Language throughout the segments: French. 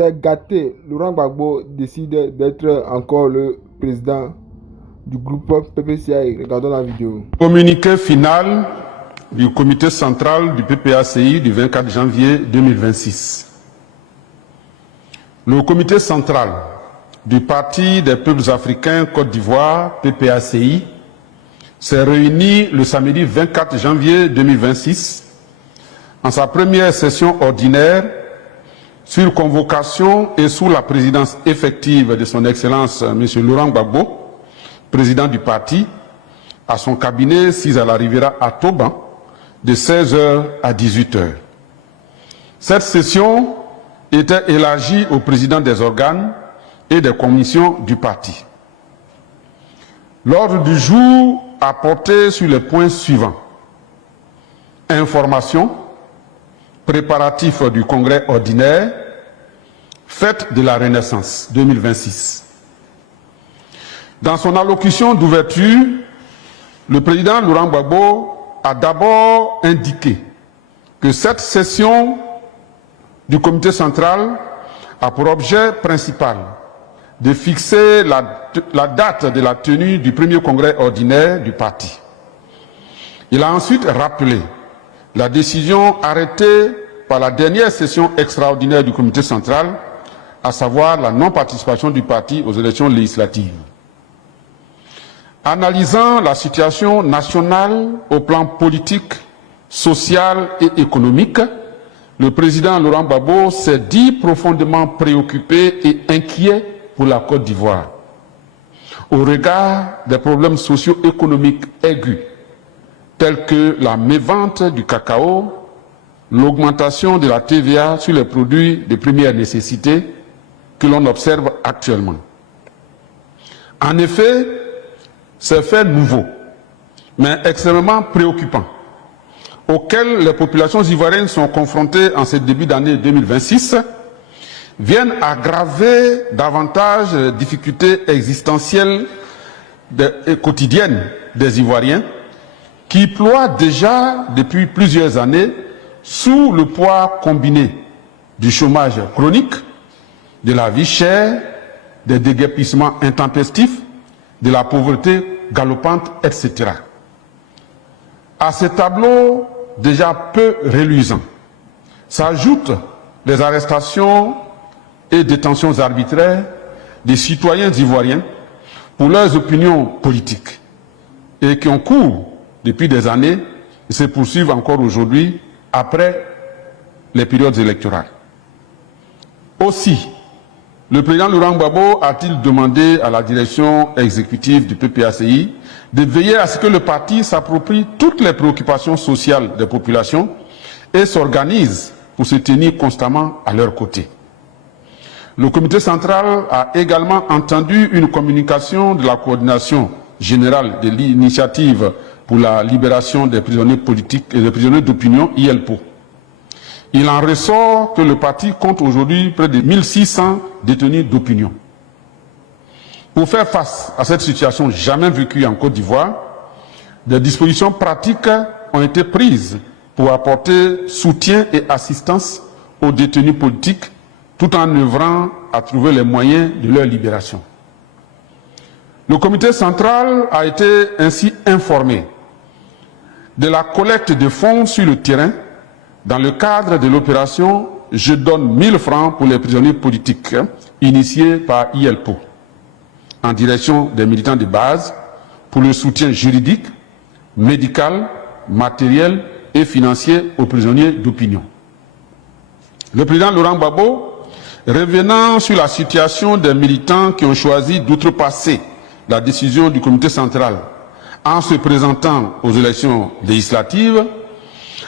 C'est gâté. Laurent Gbagbo décide d'être encore le président du groupe PPCI. Regardons la vidéo. Communiqué final du comité central du PPACI du 24 janvier 2026. Le comité central du Parti des peuples africains Côte d'Ivoire, PPACI, s'est réuni le samedi 24 janvier 2026 en sa première session ordinaire sur convocation et sous la présidence effective de son Excellence M. Laurent Gbagbo, président du parti, à son cabinet sis à la Riviera à Toban, de 16h à 18h. Cette session était élargie au président des organes et des commissions du parti. L'ordre du jour a porté sur les points suivants: information, préparatifs du congrès ordinaire, fête de la Renaissance 2026. Dans son allocution d'ouverture, le président Laurent Gbagbo a d'abord indiqué que cette session du comité central a pour objet principal de fixer la date de la tenue du premier congrès ordinaire du parti. Il a ensuite rappelé la décision arrêtée par la dernière session extraordinaire du comité central, à savoir la non-participation du parti aux élections législatives. Analysant la situation nationale au plan politique, social et économique, le président Laurent Gbagbo s'est dit profondément préoccupé et inquiet pour la Côte d'Ivoire, au regard des problèmes socio-économiques aigus, tels que la mévente du cacao, l'augmentation de la TVA sur les produits de première nécessité que l'on observe actuellement. En effet, ces faits nouveaux, mais extrêmement préoccupants, auxquels les populations ivoiriennes sont confrontées en ce début d'année 2026, viennent aggraver davantage les difficultés existentielles et quotidiennes des Ivoiriens, qui ploient déjà depuis plusieurs années sous le poids combiné du chômage chronique, de la vie chère, des déguerpissements intempestifs, de la pauvreté galopante, etc. À ce tableau déjà peu reluisant s'ajoutent les arrestations et détentions arbitraires des citoyens ivoiriens pour leurs opinions politiques et qui ont cours depuis des années et se poursuivent encore aujourd'hui après les périodes électorales. Aussi, le président Laurent Gbagbo a-t-il demandé à la direction exécutive du PPACI de veiller à ce que le parti s'approprie toutes les préoccupations sociales des populations et s'organise pour se tenir constamment à leur côté. Le comité central a également entendu une communication de la coordination générale de l'initiative pour la libération des prisonniers politiques et des prisonniers d'opinion, IELPO. Il en ressort que le parti compte aujourd'hui près de 1600 détenus d'opinion. Pour faire face à cette situation jamais vécue en Côte d'Ivoire, des dispositions pratiques ont été prises pour apporter soutien et assistance aux détenus politiques tout en œuvrant à trouver les moyens de leur libération. Le comité central a été ainsi informé de la collecte de fonds sur le terrain dans le cadre de l'opération « Je donne 1000 francs pour les prisonniers politiques » initiée par IELPO, en direction des militants de base, pour le soutien juridique, médical, matériel et financier aux prisonniers d'opinion. Le président Laurent Gbagbo, revenant sur la situation des militants qui ont choisi d'outrepasser la décision du comité central en se présentant aux élections législatives,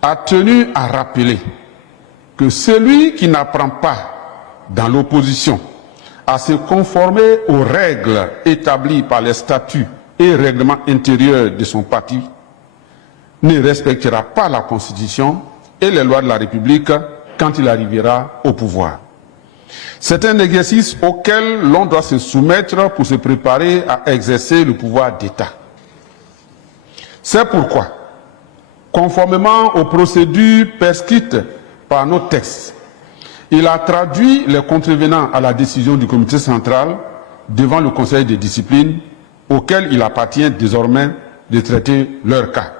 a tenu à rappeler que celui qui n'apprend pas dans l'opposition à se conformer aux règles établies par les statuts et règlements intérieurs de son parti ne respectera pas la Constitution et les lois de la République quand il arrivera au pouvoir. C'est un exercice auquel l'on doit se soumettre pour se préparer à exercer le pouvoir d'État. C'est pourquoi, conformément aux procédures prescrites par nos textes, Il a traduit les contrevenants à la décision du comité central devant le conseil de discipline auquel il appartient désormais de traiter leur cas.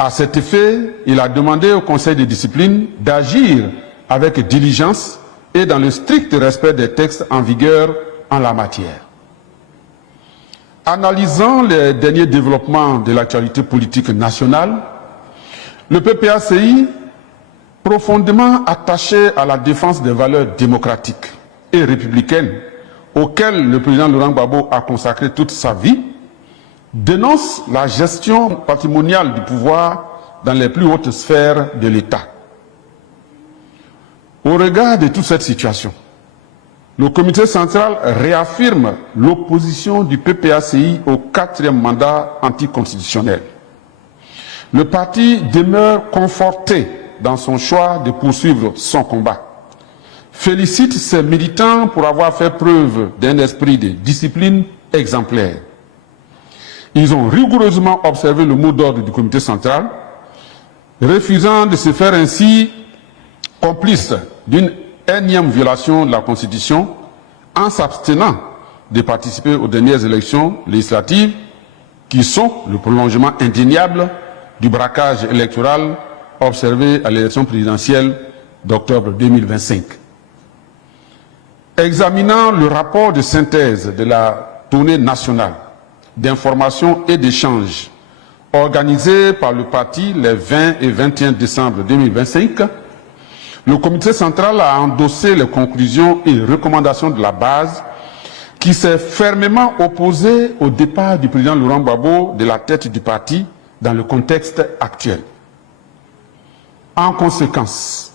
À cet effet, il a demandé au conseil de discipline d'agir avec diligence et dans le strict respect des textes en vigueur en la matière. Analysant les derniers développements de l'actualité politique nationale, le PPACI, profondément attaché à la défense des valeurs démocratiques et républicaines auxquelles le président Laurent Gbagbo a consacré toute sa vie, dénonce la gestion patrimoniale du pouvoir dans les plus hautes sphères de l'État. Au regard de toute cette situation, le comité central réaffirme l'opposition du PPACI au 4e mandat anticonstitutionnel. Le parti demeure conforté dans son choix de poursuivre son combat, félicite ses militants pour avoir fait preuve d'un esprit de discipline exemplaire. Ils ont rigoureusement observé le mot d'ordre du comité central, refusant de se faire ainsi complice d'une énième violation de la Constitution en s'abstenant de participer aux dernières élections législatives qui sont le prolongement indéniable du braquage électoral observé à l'élection présidentielle d'octobre 2025. Examinant le rapport de synthèse de la tournée nationale d'information et d'échange organisée par le parti les 20 et 21 décembre 2025, le comité central a endossé les conclusions et recommandations de la base qui s'est fermement opposée au départ du président Laurent Gbagbo de la tête du parti dans le contexte actuel. En conséquence,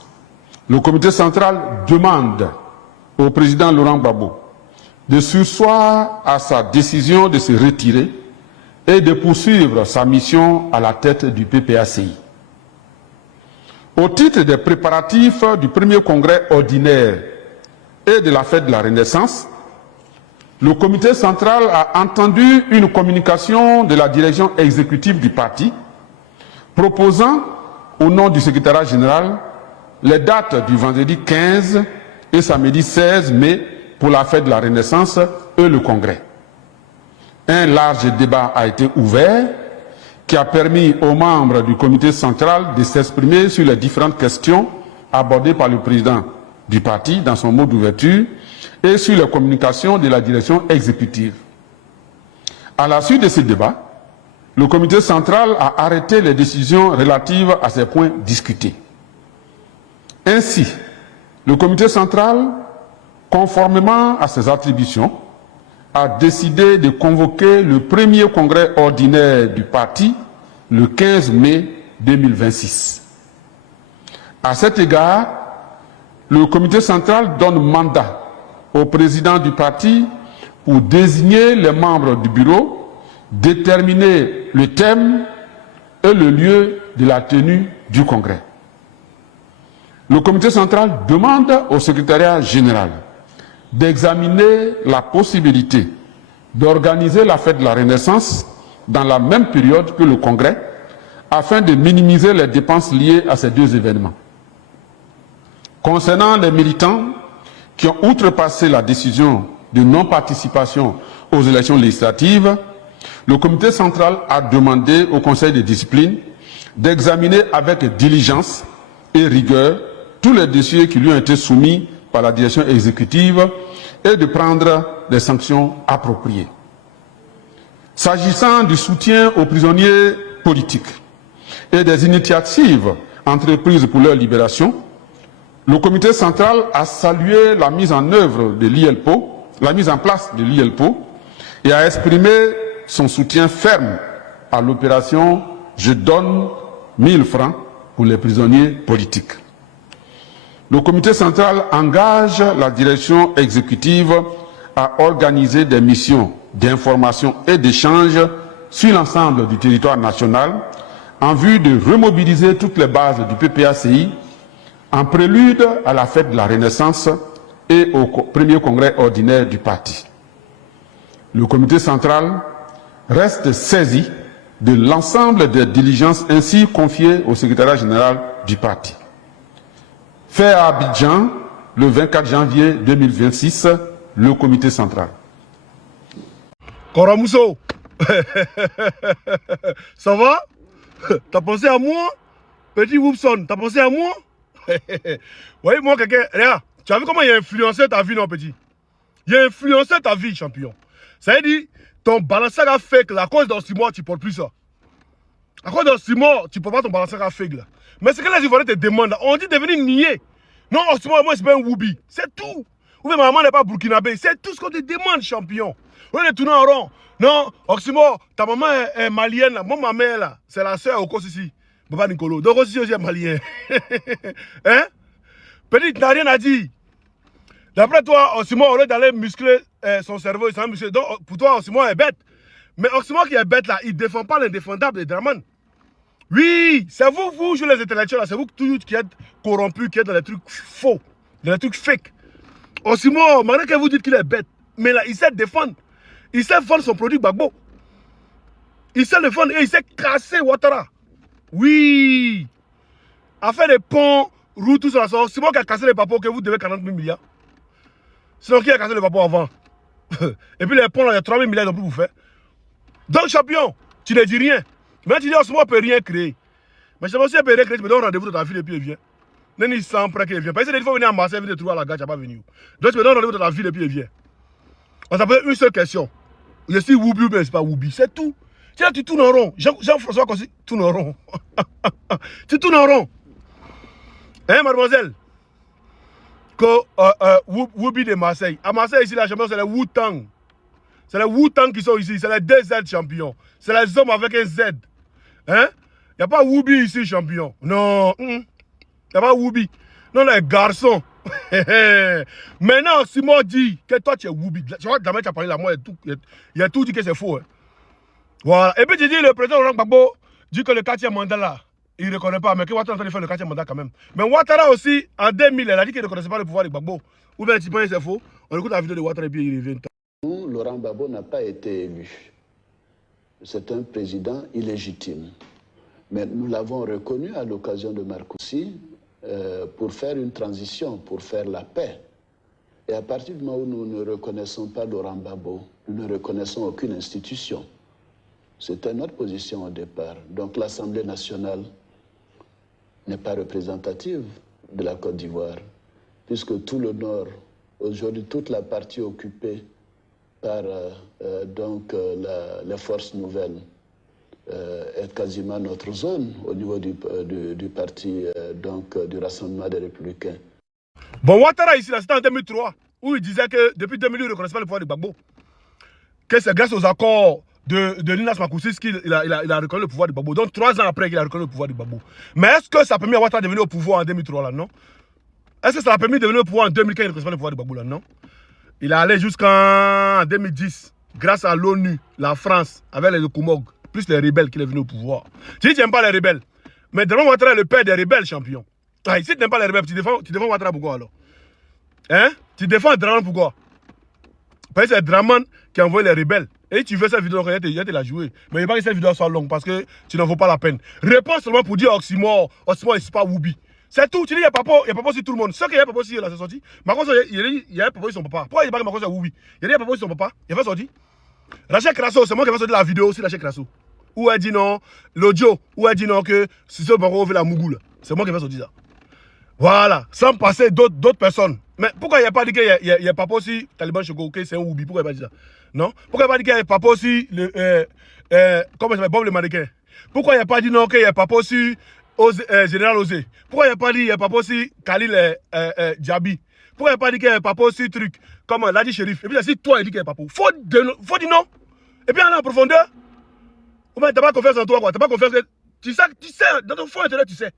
le comité central demande au président Laurent Gbagbo de surseoir à sa décision de se retirer et de poursuivre sa mission à la tête du PPACI. Au titre des préparatifs du premier congrès ordinaire et de la fête de la Renaissance, le comité central a entendu une communication de la direction exécutive du parti proposant, au nom du secrétariat général, les dates du vendredi 15 et samedi 16 mai pour la fête de la Renaissance et le congrès. Un large débat a été ouvert qui a permis aux membres du comité central de s'exprimer sur les différentes questions abordées par le président du parti dans son mot d'ouverture et sur les communications de la direction exécutive. À la suite de ce débat, le comité central a arrêté les décisions relatives à ces points discutés. Ainsi, le comité central, conformément à ses attributions, a décidé de convoquer le premier congrès ordinaire du parti le 15 mai 2026. À cet égard, le comité central donne mandat au président du parti pour désigner les membres du bureau, déterminer le thème et le lieu de la tenue du congrès. Le comité central demande au secrétariat général d'examiner la possibilité d'organiser la fête de la Renaissance dans la même période que le congrès, afin de minimiser les dépenses liées à ces deux événements. Concernant les militants qui ont outrepassé la décision de non-participation aux élections législatives, le comité central a demandé au conseil de discipline d'examiner avec diligence et rigueur tous les dossiers qui lui ont été soumis par la direction exécutive et de prendre des sanctions appropriées. S'agissant du soutien aux prisonniers politiques et des initiatives entreprises pour leur libération, le comité central a salué la mise en œuvre de l'IELPO, la mise en place de l'IELPO, et a exprimé son soutien ferme à l'opération « Je donne 1000 francs pour les prisonniers politiques ». Le comité central engage la direction exécutive à organiser des missions d'information et d'échange sur l'ensemble du territoire national en vue de remobiliser toutes les bases du PPACI en prélude à la fête de la Renaissance et au premier congrès ordinaire du parti. Le comité central reste saisi de l'ensemble des diligences ainsi confiées au secrétariat général du parti. Fait à Abidjan, le 24 janvier 2026, le comité central. Koramousso, ça va? T'as pensé à moi? Petit Woopson, t'as pensé à moi? Oui, moi, quelqu'un, regarde, tu as vu comment il a influencé ta vie, non, petit? Il a influencé ta vie, champion. Ça veut dire, ton balanceur à fake, à cause d'un 6 mois, tu ne portes plus ça. À cause d'un 6 mois, tu ne portes pas ton balanceur à fake, là. Mais ce que les Ivoiriens te demandent, là, on dit de venir nier. Non, en ce moment, moi, c'est pas un Woubi. C'est tout. Ou bien maman n'est pas burkinabé. C'est tout ce qu'on te demande, champion. On est tourné en rond. Non, Oximo, ta maman est malienne. Là. Moi, ma mère, là, c'est la sœur au Kosisi. Papa Nicolo. Donc, aussi, est malien. Hein? Petit, tu n'as rien à dire. D'après toi, Oximo, au lieu d'aller muscler son cerveau, il s'en muscler. Donc, pour toi, Oximo est bête. Mais Oximo qui est bête, là, il ne défend pas l'indéfendable des Draman. Oui, c'est vous, vous, les intellectuels, c'est vous toujours qui êtes corrompus, qui êtes dans les trucs faux, dans les trucs fake. Oximo, malgré que vous dites qu'il est bête, mais là, il sait défendre. Il sait vendre son produit Gbagbo. Il sait le vendre et il sait casser Ouattara. Oui. A fait des ponts, routes, tout ça. C'est moi qui a cassé les papiers que vous devez 40 000 milliards. Sinon, qui a cassé les papiers avant? Et puis les ponts, là, il y a 3 000 milliards de plus vous faire. Donc, champion, tu ne dis rien. Mais tu dis, Oximo ne peut rien créer. Mais je sais pas si elle peut rien créer, tu me donnes rendez-vous de ta fille et puis elle vient. N'est-il sans prêt qu'elle vient. Parce que il faut venir à Marseille, venir te trouver à la gare, tu n'as pas venu. Donc, tu me donnes rendez-vous de ta fille et puis elle vient. On s'appelle une seule question. Je suis Woubi ou bien c'est pas Woubi. C'est tout. Tiens, tu tournes en rond. Jean-François Kossi tourne en rond. Tu tournes en rond. Hein, mademoiselle? Que Woubi de Marseille. À Marseille, ici, la champion, c'est les Wu-Tang. C'est les Wu-Tang qui sont ici. C'est les DZ champions. C'est les hommes avec un Z. Hein? Il n'y a pas Woubi ici, champion. Non. Il n'y a pas Woubi. Non, les garçons. Maintenant, Simon dit que toi, tu es Woubi. Tu vois, jamais tu as parlé là, moi, il a tout dit que c'est faux. Hein. Voilà. Et puis, tu dis, le président Laurent Gbagbo dit que le 4e mandat là, il ne reconnaît pas, mais que Ouattara est en train de faire le 4e mandat quand même. Mais Ouattara aussi, en 2000, elle a dit qu'il ne reconnaissait pas le pouvoir de Gbagbo. Ou bien tu penses que c'est faux? On écoute la vidéo de Ouattara et puis il revient. Laurent Gbagbo n'a pas été élu. C'est un président illégitime. Mais nous l'avons reconnu à l'occasion de Marcoussi pour faire une transition, pour faire la paix. Et à partir du moment où nous ne reconnaissons pas Laurent Gbagbo, nous ne reconnaissons aucune institution. C'était notre position au départ. Donc l'Assemblée nationale n'est pas représentative de la Côte d'Ivoire, puisque tout le nord, aujourd'hui toute la partie occupée par les forces nouvelles, est quasiment notre zone au niveau du parti du Rassemblement des Républicains. Bon, Ouattara ici, c'était en 2003, où il disait que depuis 2000, il ne reconnaissait pas le pouvoir de Gbagbo. Que c'est grâce aux accords de Linas Makoussis qu'il a reconnu le pouvoir de Gbagbo. Donc 3 ans après qu'il a reconnu le pouvoir de Gbagbo. Mais est-ce que ça a permis à Ouattara de venir au pouvoir en 2003 là, non? Est-ce que ça a permis de venir au pouvoir en 2015 qu'il ne reconnaissait pas le pouvoir de Gbagbo là, non? Il est allé jusqu'en 2010, grâce à l'ONU, la France, avec les Kumog, plus les rebelles qu'il est venu au pouvoir. Tu dis que tu n'aimes pas les rebelles. Mais Draman Ouattara est le père des rebelles, champion. Ah, si tu n'aimes pas les rebelles, tu défends Ouattara pourquoi alors? Hein? Tu défends Draman pourquoi? Parce que c'est Draman qui a envoyé les rebelles. Et tu veux cette vidéo, il te la jouer. Mais il ne faut pas que cette vidéo soit longue parce que tu n'en vaut pas la peine. Réponds seulement pour dire Oxymore, Oxymore, c'est pas Woubi. C'est tout. Tu dis, il y a papa sur tout le monde. Ce qu'il y a papa aussi, là, c'est sorti. Ma cause, il y a papa sur son papa. Pourquoi il dit pas que ma cause est Woubi? Il y a papa sur son papa. Il a fait sorti. Rachel Crasso, c'est moi qui ai fait sortir la vidéo aussi, Rachel Crasso. Où elle dit non, l'audio, où elle dit non, que c'est ce qu'on fait la Mougoule. C'est moi qui ai fait sortir ça. Voilà. Sans passer d'autres personnes. Mais pourquoi il n'y a pas dit qu'il y a papa aussi, Taliban Choco, ok, c'est un Woubi? Pourquoi il n'y a pas dit ça? Non? Pourquoi il n'y a pas dit qu'il y a papa aussi, comment ça s'appelle, Bob le mannequin? Pourquoi il n'y a pas dit non, qu'il y a papa aussi, Général Osé? Pourquoi il n'y a pas dit qu'il y a papa aussi, Khalil Djabi? Pourquoi il n'y a pas dit qu'il y a papa aussi, truc, comme Ladi Sherif? Et puis si toi, il dit qu'il y a papa. Faut dire non. Et puis on est en profondeur. Tu n'as pas confiance en toi, quoi. Tu n'as pas confiance. Tu sais, dans ton fond intérieur, tu sais.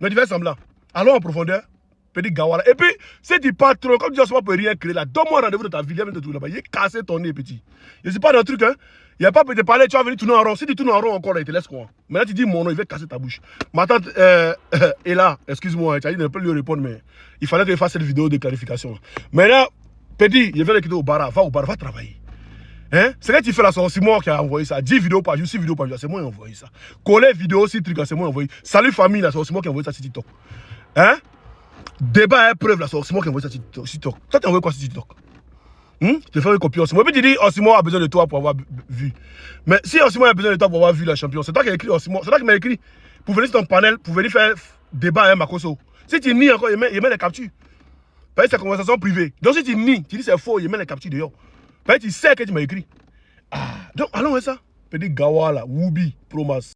Mais tu fais semblant. Allons en profondeur. Petit Gawara. Et puis, si tu pars trop, comme tu dis, on ne peut rien créer là, donne-moi rendez-vous de ta vie, viens te trouver là-bas. Il est cassé ton nez, petit. Je ne suis pas dans le truc, hein. Il n'y a pas de parler, tu vas venir tourner en rond. Si tu tournes en rond encore, là, il te laisse quoi. Maintenant, tu dis mon nom, il va casser ta bouche. Ma tante est là, excuse-moi, tu as dit de ne pas lui répondre, mais il fallait que je fasse cette vidéo de clarification. Maintenant, petit, je vais le quitter au bar, va travailler. Hein? C'est que tu fais là, c'est moi qui a envoyé ça. 10 vidéos par jour, 6 vidéos par jour, c'est moi qui ai envoyé ça. Coller vidéo, 6 trucs, c'est moi qui ai envoyé. Salut famille, là, c'est moi qui ai envoyé ça sur TikTok. Hein? Débat est preuve là, c'est Osimhen qui a envoyé ça sur TikTok. Toi, tu as envoyé quoi sur TikTok? Tu fais une copie Osimhen. Et puis tu dis Osimhen a besoin de toi pour avoir vu. Mais si Osimhen a besoin de toi pour avoir vu la champion, c'est toi qui as écrit Osimhen. C'est toi qui m'as écrit pour venir sur ton panel, pour venir faire débat avec Makosso. Si tu nies encore, il met les captures. Parce que c'est une conversation privée. Donc si tu nies, tu dis c'est faux, il met les captures dehors. Parce que tu sais que tu m'as écrit. Ah, donc allons avec ça. Petit Gawa là, Woubi, Promas.